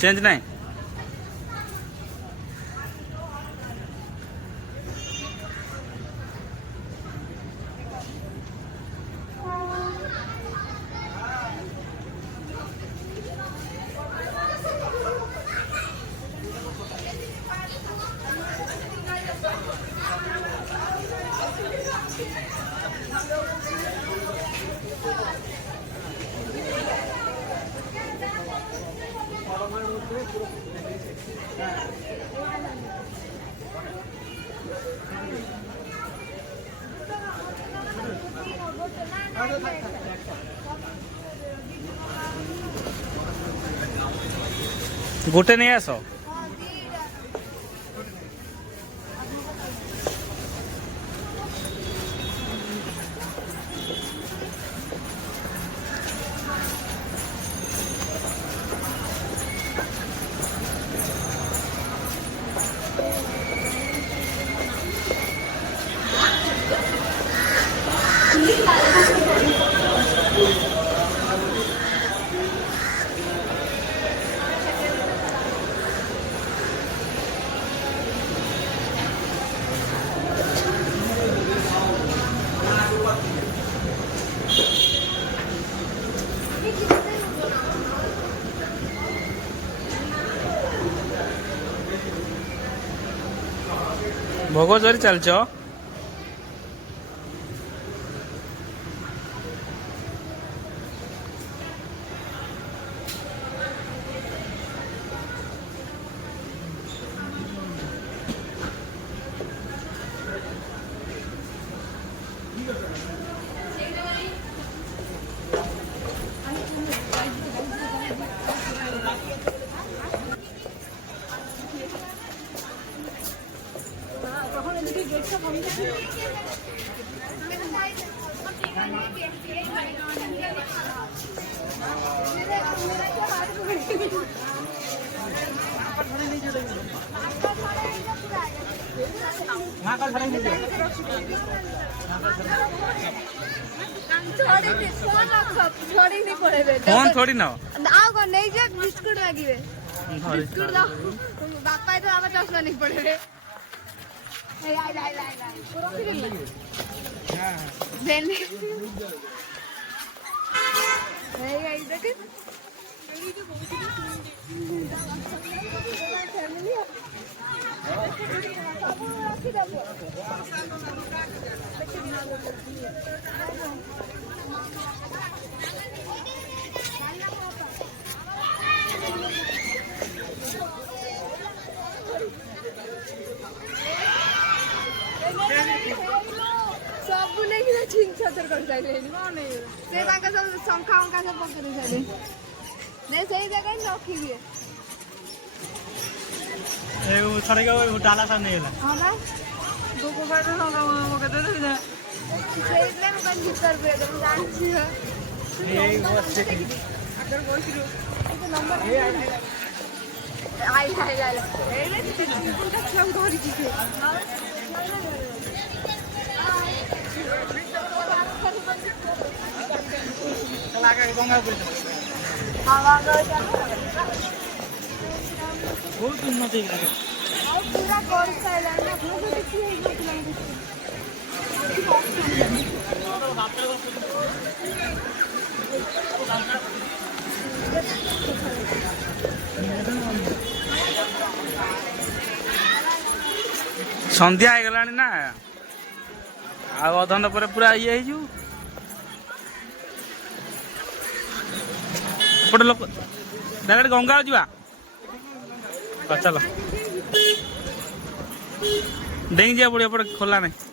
Change नहीं गोटे नहीं आस भोग जरी चलच फोन थोड़ी ना नहीं जो बिस्कुट लगी बिस्कुट ला बापा तो आवाज चश्मा नहीं पड़े सब नहीं ठीक छतर कर साइले से ताका सब संखा अंका सब पकड़ साइले ने सही जगह रखी दिए ए वो छड़ेगा वो डाला सा नहीं है हां ना दो को कर दो ना मगे दे दे से इतने में बंद कर दे तुम जानती हो ये बस से अगर बोल रही तो नंबर आई ए ले तुमका क्या उधारी की है चला के गंगा पुर हां गंगा बहुत उन्नति लगे और पूरा कोर्स चला है अपने को देखिए संध्या हो गलानी ना आ अधघंटा पर पूरा ये हो एपटे लोक डायरेक्ट गंगा जा चलो डेंग जा पड़े एपटे खोला नहीं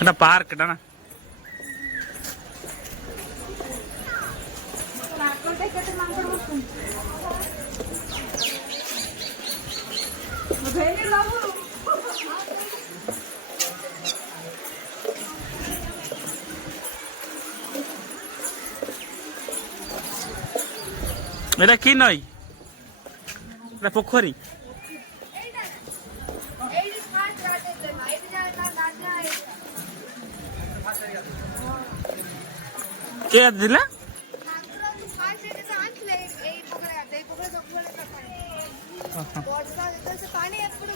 এটা পার্ক এটা না এটা কি নয় এটা পোখরী কে দিলা पाणी एपडू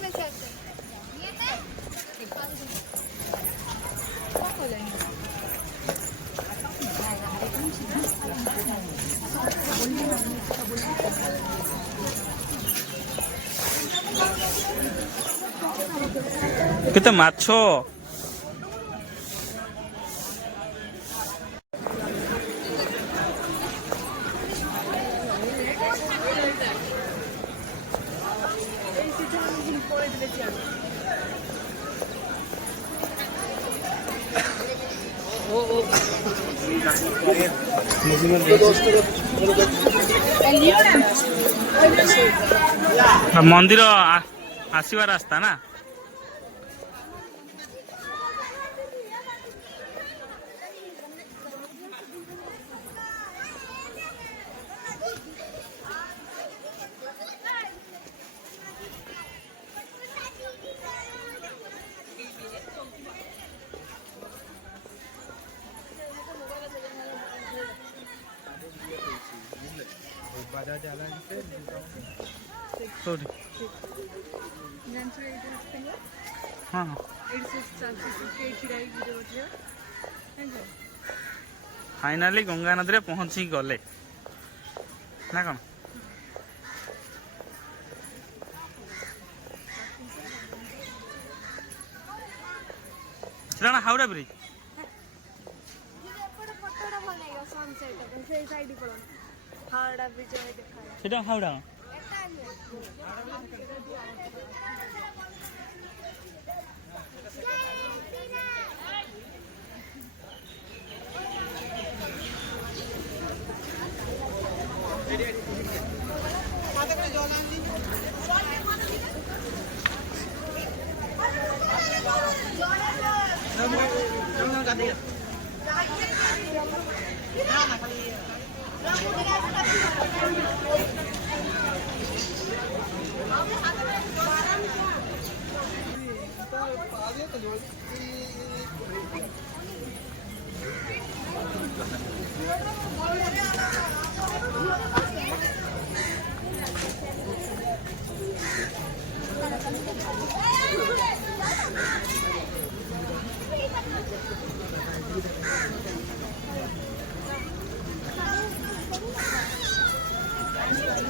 କେତେ ମାଛ ମନ୍ଦିର ଆସିବା ରାସ୍ତା ନା फाइनाली गंगा नदी पहुंची गले ना कौन सेटा हावड़ा ब्रिज सेटा हावड़ा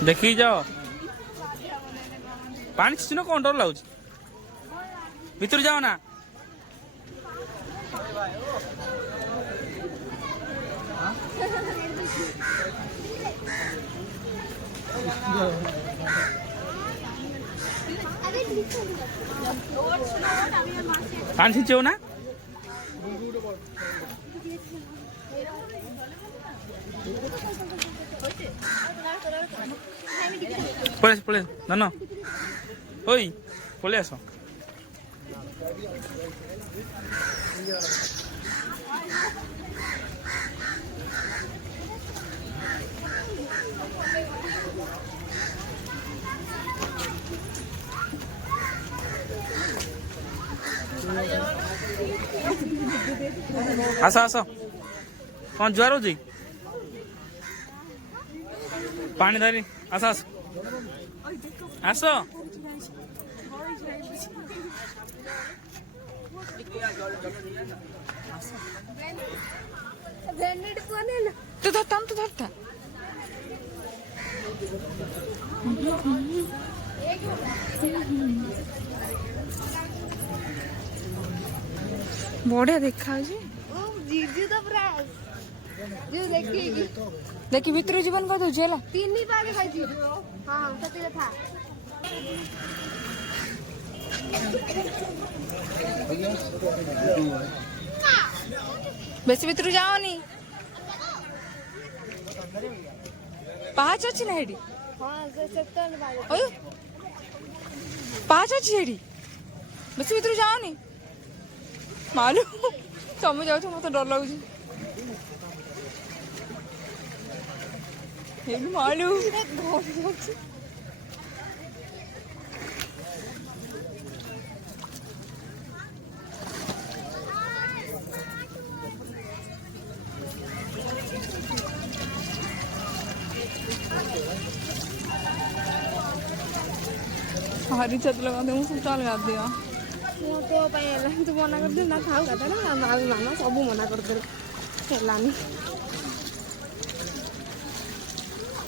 देखी जाओ पानी छिन कौन डर लगुच भीतर जाओ ना पानी छिंचो ना पड़े ना ना ओई पड़े आस आस आस कौन जुआर हो ପାଣି ଧରି ଆସ ଆସ ଆସ ତୁ ଧରତା ତୁ ଧରତା ବଢିଆ ଦେଖାଯାଉଛି जीजू तो पूरा जो देखिए ଦେଖି ଭିତରୁ ଜୀବନ କରିଦଉଛି ହେଲା तीन ही पाके खाई थी हाँ सत्य था ବେଶୀ ଭିତରୁ ଯାଅନି ପାହାଚ ଅଛି ନା ଏଠି हाँ सत्तर पाके ଅୟୁ ପାହାଚ ଅଛି ସେଠି ବେଶୀ ଭିତରୁ ଯାଅନି ମାଲୁ ତମେ ଯାଉଛ ମତେ ଡର ଲାଗୁଛି ଏଇଠି ମାଲୁ हरी छत लगा दे मुझे चाल लगा दिया ମୁଁ ତୋ ପାଇଁ ହେଲାନି ତୁ ମନା କରିଦେଲୁ ନା ଥାଉ କଥାଟା ମାମା ସବୁ ମନା କରିଦେଲୁ ହେଲାନି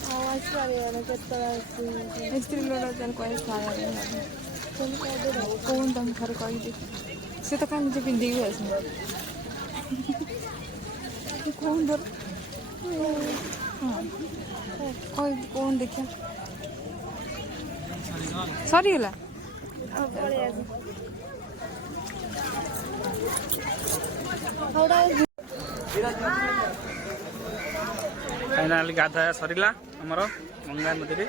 ଆଉ ଆସିପାରିବନି କେତେବେଳେ ଆସିବି स्त्री लोग जन कोई सारा कौन तुम घर कही दे से तो कहीं मुझे पिंदी हुई है कौन दर कोई कौन देखिया सॉरी होला ଆଉ ପଳେଇ ଆସ ହଉଟା फाइनाली गाधा सरिला हमर गंगा नदी रे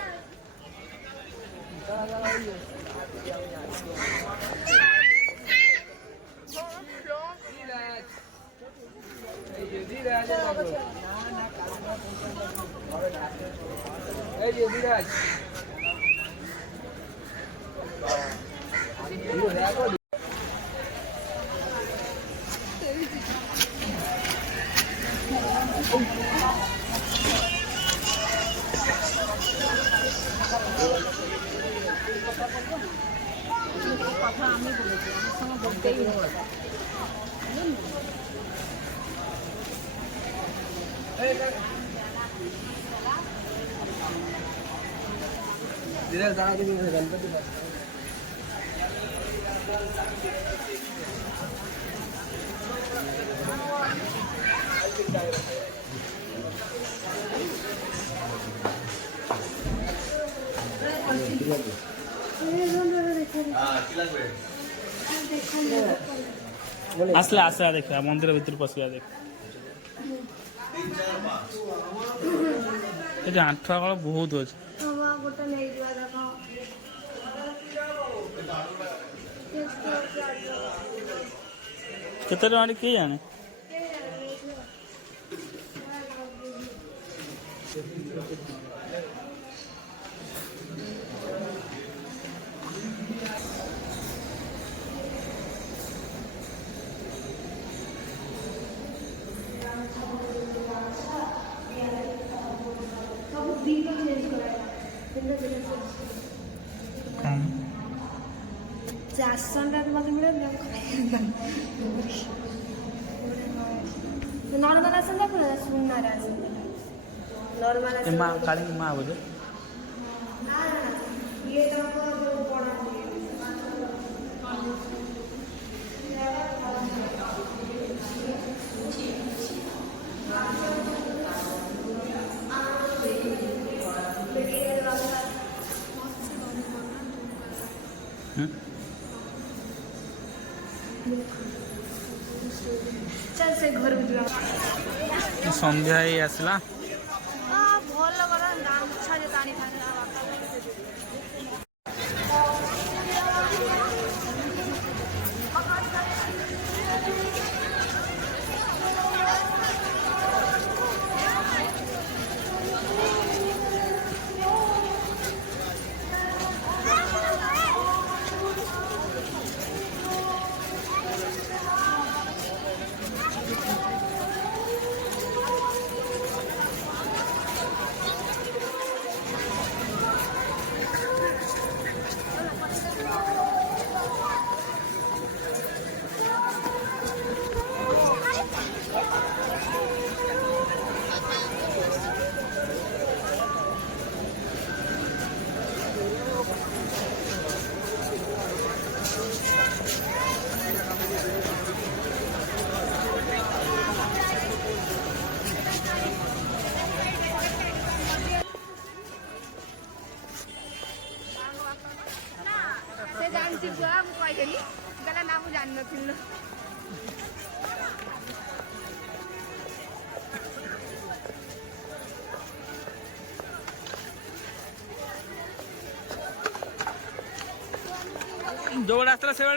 आसले आसला देखा मंदिर भीतर पशिया देख ये आंठुआ कल बहुत अच्छे ଗୋଟେ ନେଇଯିବା ଦେଖ केते टଙ୍କା किए जाने ସବୁ ଦିନ ଚେଞ୍ଜ କରାଇବା ଦିନ ଦିନ ସେ ଆସନଟା ମୋତେ ମିଳେ ନର୍ମାଲ ଆସନ ପୁରା ସୁନାର ଆସନ ନର୍ମାଲ ये माँ काली माँ बोले ଇଏ ତାଙ୍କ ଯୋଉ ପଢ଼ାନ୍ତି ଚାଲ ସେ ଘରକୁ ଯିବା संध्या ही आसला ଭଲ କର ଗାମୁଛା ଯେ ଟାଣିଥାନ୍ତି କିଛି ଛୁଆ ମୁଁ କହିଦେଲି କହିଲା ନା ମୁଁ ଜାଣିନଥିଲି। ଯୋଉଟା ଆସିଥିଲା ସେଇଭଳି